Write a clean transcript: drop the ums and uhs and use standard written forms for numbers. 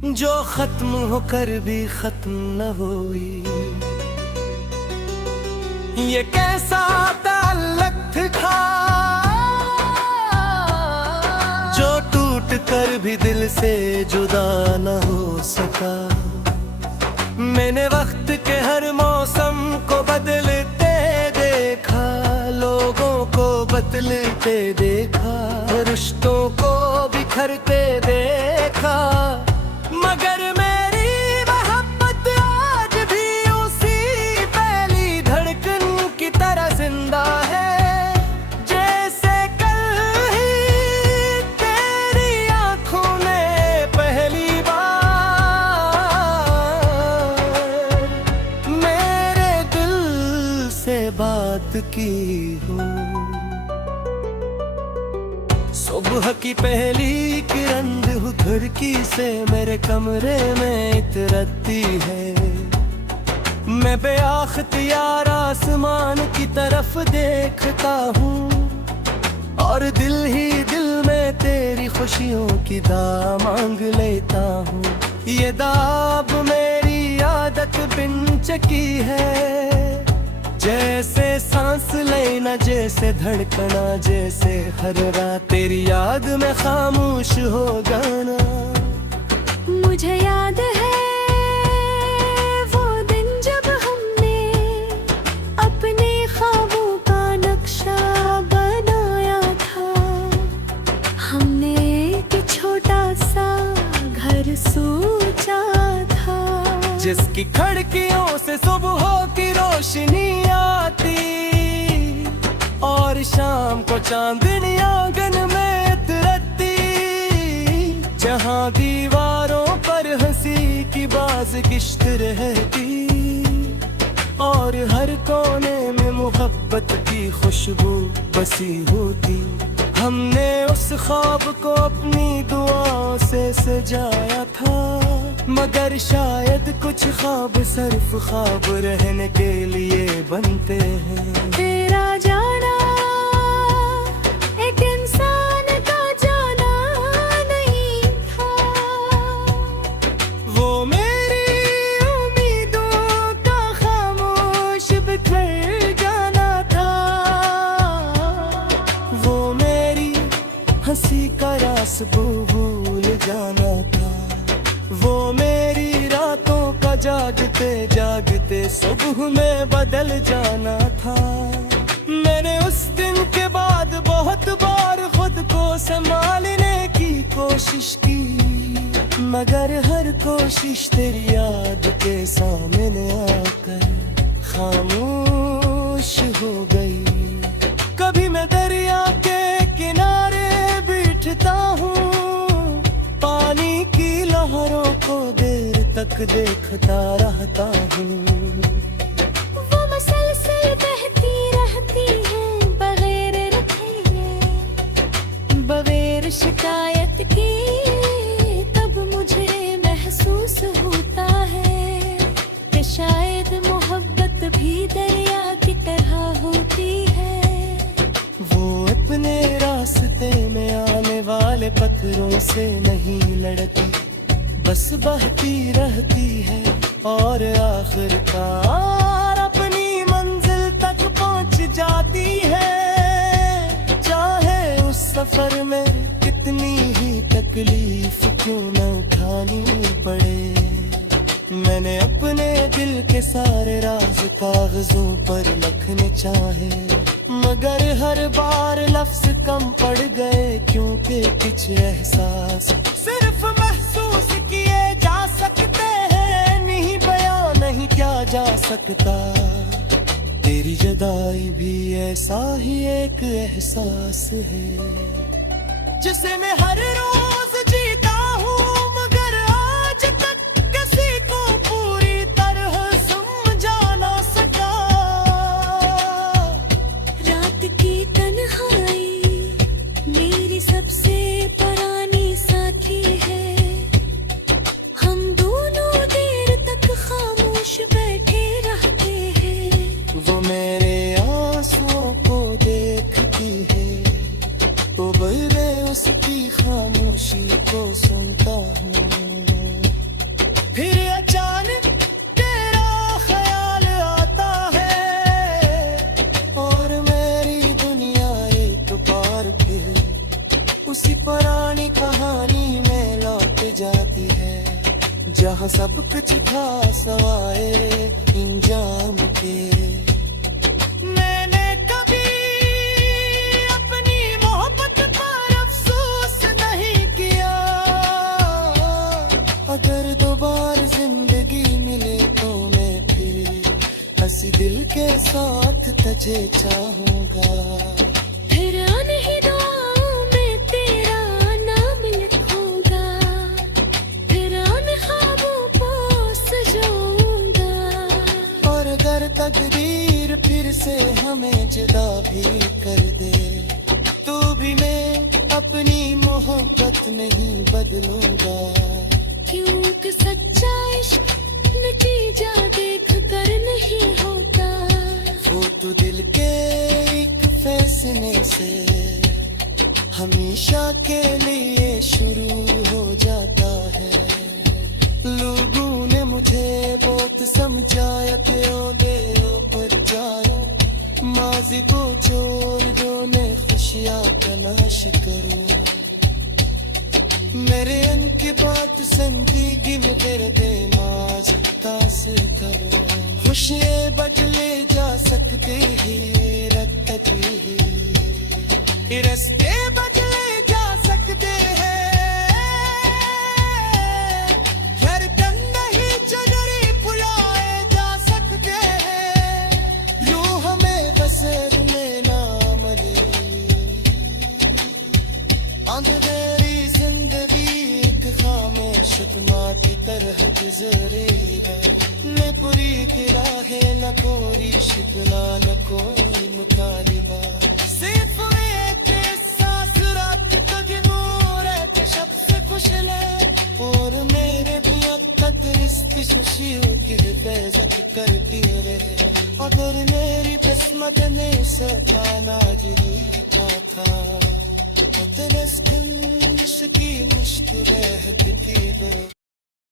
जो खत्म होकर भी खत्म न हुई। ये कैसा ताल्लुक था जो टूट कर भी दिल से जुदा न हो सका। मैंने वक्त के हर मौसम को बदलते देखा, लोगों को बदलते देखा, रिश्तों को बिखरते देखा, मगर मेरी मोहब्बत आज भी उसी पहली धड़कन की तरह जिंदा है, जैसे कल ही तेरी आंखों ने पहली बार मेरे दिल से बात की हो। सुबह की पहली किरण खिड़की से मेरे कमरे में इतरती है। मैं बेअख्तियार आसमान की तरफ देखता हूँ और दिल ही दिल में तेरी खुशियों की दाम मांग लेता हूँ। ये दाब मेरी आदत बिन चकी है, जैसे सांस लेना, जैसे धड़कना, जैसे हर रात तेरी याद में खामोश हो जाना। मुझे याद है वो दिन जब हमने अपने ख्वाबों का नक्शा बनाया था। हमने एक छोटा सा घर सोचा था, जिसकी खिड़कियों से सुबह की रोशनी आती और शाम को चांदनी आंगन में उतरती, जहाँ दीवारों पर हंसी की बाज़गिश्त रहती और हर कोने में मोहब्बत की खुशबू बसी होती। हमने उस ख्वाब को अपनी दुआओं से सजाया था, मगर शायद कुछ ख्वाब सिर्फ ख्वाब रहने के लिए बनते हैं। तेरा जाना एक इंसान का जाना नहीं था, वो मेरी उम्मीदों का खामोश बिखर जाना था, वो मेरी हंसी का रास भूल जाना था, वो मेरी रातों का जागते जागते सुबह में बदल जाना था। मैंने उस दिन के बाद बहुत बार खुद को संभालने की कोशिश की, मगर हर कोशिश तेरी याद के सामने आकर खामोश हो गई। कभी मैं दरिया के किनारे बैठता हूँ, पानी की लहरों को देर तक देखता रहता हूँ। वो मुसलसल बहती रहती है बगैर रुके, बगैर शिकायत के। तब मुझे महसूस होता है कि शायद मोहब्बत भी दरिया की तरह होती है। वो अपने रास्ते में आने वाले पत्थरों से नहीं लड़ती, बस बहती रहती है और आखिरकार अपनी मंजिल तक पहुंच जाती है। चाहे उस सफर में कितनी ही तकलीफ क्यों न उठानी पड़े, मैंने अपने दिल के सारे राज कागजों पर लिखने चाहे, मगर हर बार लफ्ज कम पड़ गए, क्योंकि कुछ एहसास सिर्फ महसूस किए जा सकते हैं, नहीं बयां नहीं किया जा सकता। तेरी जुदाई भी ऐसा ही एक एहसास है, जिसे मैं हर रोज जीता हूँ, मगर आज तक किसी को पूरी तरह समझा ना सका। रात की तन्हाई मेरी सबसे पुरानी साथी है, हम दोनों देर तक खामोश बैठे रहते हैं। वो मेरे आंसुओं को देखती है तो बहरे उसकी खामोश जहाँ सब कुछ था सवाए इंजाम के। मैंने कभी अपनी मोहब्बत पर अफसोस नहीं किया। अगर दोबारा जिंदगी मिले तो मैं फिर हंसी दिल के साथ तुझे चाहूंगा। फिर नहीं दुआओं में तेरा नाम लिखूंगा, फिर ख्वाबों को सजाऊंगा। और अगर तकदीर फिर से हमें जुदा भी कर दे तो भी मैं अपनी मोहब्बत नहीं बदलूंगा। क्योंकि सच्चा इश्क नतीजा देख कर नहीं होता। वो तो दिल के एक फैसले से हमेशा के लिए शुरू हो जाता है। लोगों ने मुझे बहुत समझाया क्यों दे पर जाया, माजी को छोड़ दो ने खुशियाँ तलाश करो। मेरे अन की बात जिंदगी में दर्द माज तासे करो। खुशियाँ बदले जा सकते हैं रत्ते ही रास्ते बदले जा सकते हैं। घर नहीं चदरी फुलाए जा सकते हैं। यूं हमें बसर में नाम दे अंधेरी जिंदगी एक खामोश की तरह गुजरे है। न पूरी गिरा है न कोई शिकना न कोई मुतालिबा। सिर्फ एक सांस रात कदमों रहते शब से खुश ले। और मेरे भी अब तक रिश्ते खुशियों की हिफाजत करती रहे। अगर मेरी किस्मत ने सताना लिखा था तो तेरे की मुश्किल रहती थी।